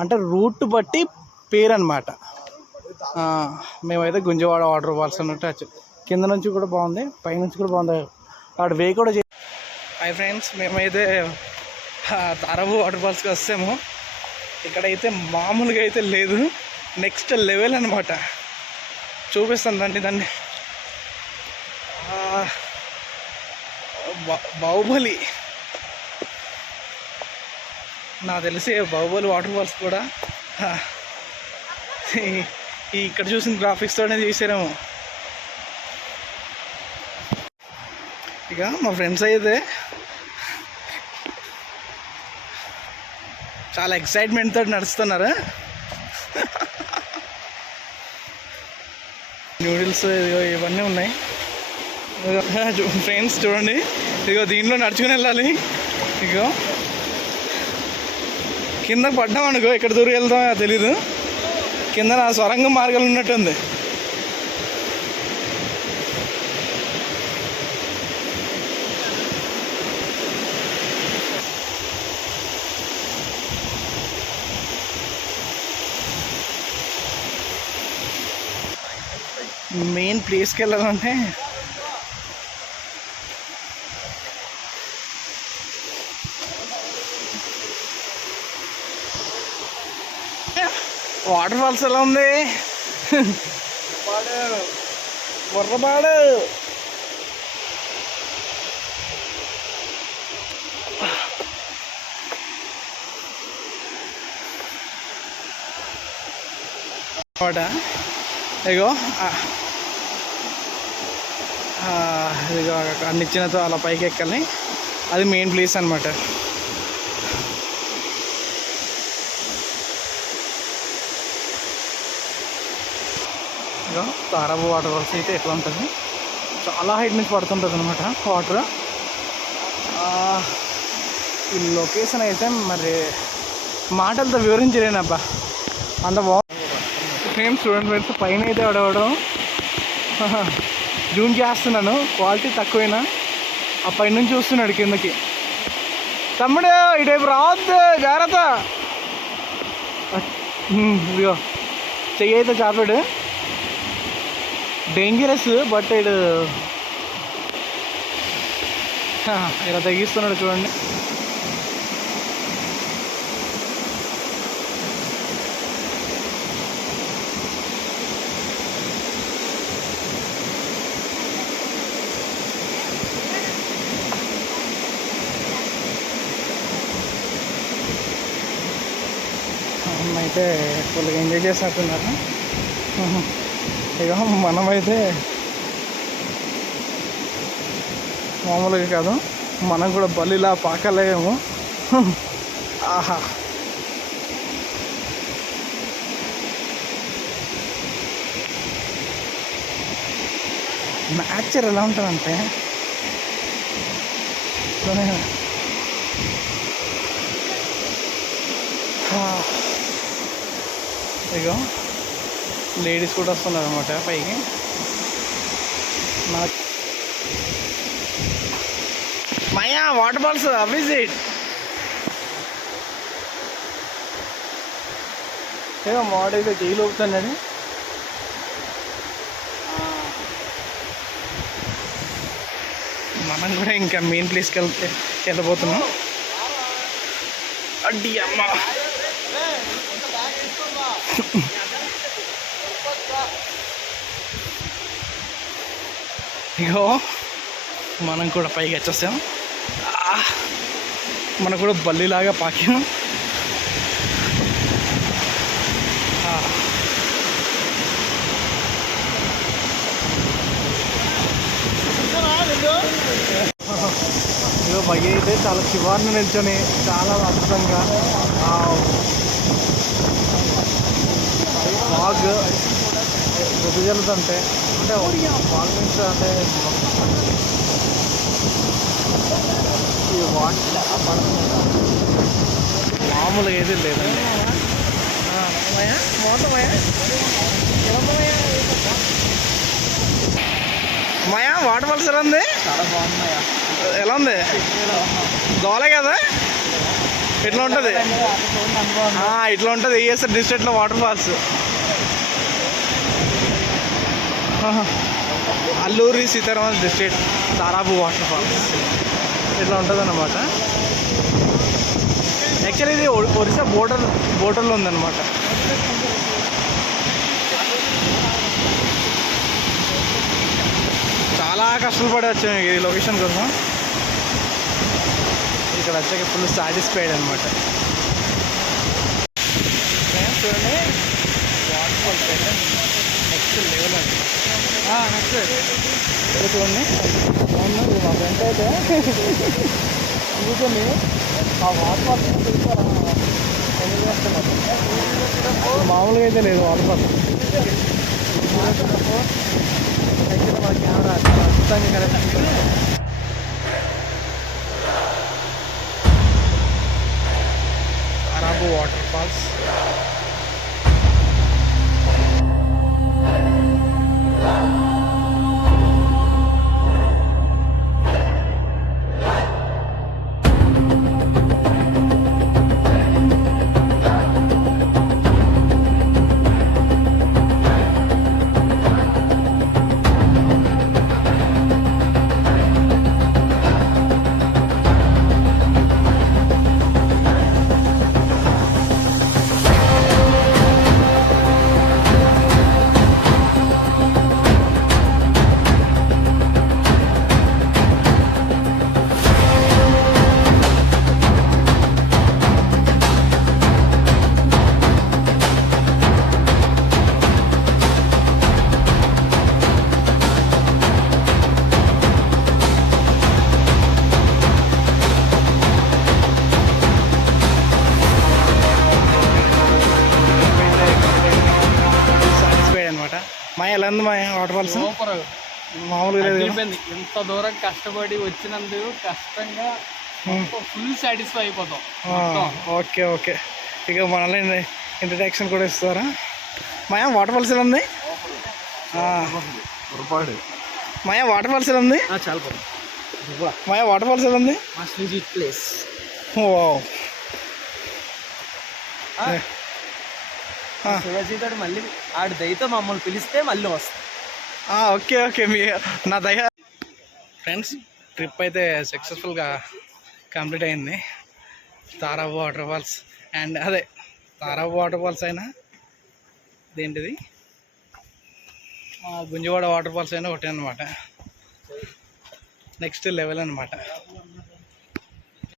అంటే రూట్ బట్టి పేరు అనమాట. మేమైతే గుంజవాడ వాటర్ ఫాల్స్ అన్నట్టు కింద నుంచి కూడా బాగుంది, పైనుంచి కూడా బాగుంది. వాడు వే కూడా హాయ్ ఫ్రెండ్స్, మేమైతే తారాబు వాటర్ ఫాల్స్కి వస్తాము. ఇక్కడైతే మామూలుగా అయితే లేదు, నెక్స్ట్ లెవెల్ అనమాట. చూపిస్తాను రండి దాన్ని. బాహుబలి నాకు తెలిసి బాహుబలి వాటర్ ఫాల్స్ కూడా ఇక్కడ చూసిన గ్రాఫిక్స్తోనే తీసారేమో. ఇక మా ఫ్రెండ్స్ అయితే చాలా ఎక్సైట్మెంట్ తోటి నడుస్తున్నారు. న్యూడిల్స్ ఇవన్నీ ఉన్నాయి. ఫ్రెండ్స్ చూడండి, ఇగో దీంట్లో నడుచుకుని వెళ్ళాలి. ఇగో కింద పడ్డాం అనుకో, ఎక్కడ దూరం వెళ్తామో తెలీదు. కింద నా సొరంగ మార్గాలు ఉన్నట్టుంది. మెయిన్ ప్లేస్కి వెళ్ళాలంటే వాటర్ ఫాల్స్ ఎలా ఉంది? బుర్రపాడు ఇగో ఇదిగో అన్ని ఇచ్చినతో అలా పైకి ఎక్కాలి. అది మెయిన్ ప్లేస్ అనమాట. ఇగో తారాబు వాటర్ ఫాల్స్ అయితే ఎట్లా ఉంటుంది, చాలా హైట్ నుంచి పడుతుంటుంది అనమాట వాటర్. ఈ లొకేషన్ అయితే మరి మాటలతో వివరించలేనబ్బా, అంత బాగుంది. ఫ్రేమ్స్ చూడండి ఫ్రెండ్స్, పైన అయితే ఆడవడం జూమ్ చేస్తున్నాను, క్వాలిటీ తక్కువైనా ఆ పైన నుంచి చూస్తున్నాడు కిందకి. తమ్ముడు ఇటైపు రావద్దు, జాగ్రత్త. ఇదిగో చెయ్యి అయితే చాపాడు, డేంజరస్. బట్ ఇడు ఇలా తగ్గిస్తున్నాడు చూడండి. అయితే ఫుల్గా ఎంజాయ్ చేసినట్టున్నారు. ఇక మనమైతే మామూలుగా కాదు, మనం కూడా బల్లిలా పాకలేమో. ఆహా, నేచర్ ఎలా ఉంటుందంటే ఇగో లేడీస్ కూడా వస్తున్నారు అనమాట పైకి. మాయా వాటర్ ఫాల్స్ విజిట్. ఏదో మాడైతే జైలు అవుతున్నాడు. మనం కూడా ఇంకా మెయిన్ ప్లేస్కి వెళ్ళబోతున్నాం. అడ్డి అమ్మ, ఇగో మనం కూడా పైకి వచ్చేసాం. మనం కూడా బల్లిలాగా పాకాం. ఇగో భయ అయితే చాలా శివార్ని నిల్చొని చాలా అద్భుతంగా వాగ్ గుర్తు జరుగుతుంటే అంటే వాగ్ నుంచి అంటే ఈ వాట్ మామూలుగా ఏది లేదండి. మాయా వాటర్ ఫాల్స్ ఎలా ఉంది? చాలా బాగున్నాయా? ఎలా ఉంది? దోలే కదా? ఇట్లా ఉంటుంది, ఇట్లా ఉంటుంది ఏఎస్ఆర్ డిస్ట్రిక్ట్లో waterfalls. Alluri Sitaraman district Tarapu waterfalls ఇట్లా ఉంటుంది అన్నమాట. యాక్చువల్లీ ఇది ఒరిస్సా బోర్డర్లో ఉందన్నమాట. చాలా కష్టపడి వచ్చాము ఈ లొకేషన్ కోసం. ఇక్కడ వచ్చాక ఫుల్ సాటిస్ఫైడ్ అనమాట. చూడండి వాటర్ ఫాల్స్ అయితే నెక్స్ట్ లెవెల్ అండి. నెక్స్ట్ చూడండి మా ఫ్రెండ్ అయితే కూర్చొని ఆ వాటర్ ఫాల్స్ తెలుస్తారా మామూలుగా అయితే లేదు వాటర్ ఫాల్స్. యాక్చువల్గా మా కెమెరా చాలా అద్భుతంగా కనిపిస్తుంది. తారాపు వాటర్ ఫాల్స్ మాయ ఎలా ఉంది మాయ వాటర్ ఫాల్స్? సూపర్, మామూలుగా లేదు. ఇంత దూరం కష్టపడి వచ్చినందుకు కష్టంగా ఫుల్ సాటిస్ఫై అయిపోతాం. Okay okay. ఇక మనల్ని ఇంట్రడక్షన్ కూడా ఇస్తారా? మాయా వాటర్ ఫాల్స్ ఎలా ఉంది? మాయా వాటర్ ఫాల్స్ ఎలా ఉంది? చాలా మాయా వాటర్ ఫాల్స్ ఎలా ఉంది? ప్లేస్. శివజీతోడు మళ్ళీ ఆడి దయతో మమ్మల్ని పిలిస్తే మళ్ళీ వస్తాం. ఓకే ఓకే, మీ నా దయ. ఫ్రెండ్స్ ట్రిప్ అయితే సక్సెస్ఫుల్గా కంప్లీట్ అయింది. తారాపు వాటర్ ఫాల్స్ అండ్ అదే తారాపు వాటర్ ఫాల్స్ అయినా ఇదేంటిది గుంజవాడ వాటర్ ఫాల్స్ అయినా ఒకటే అనమాట. నెక్స్ట్ లెవెల్ అనమాట.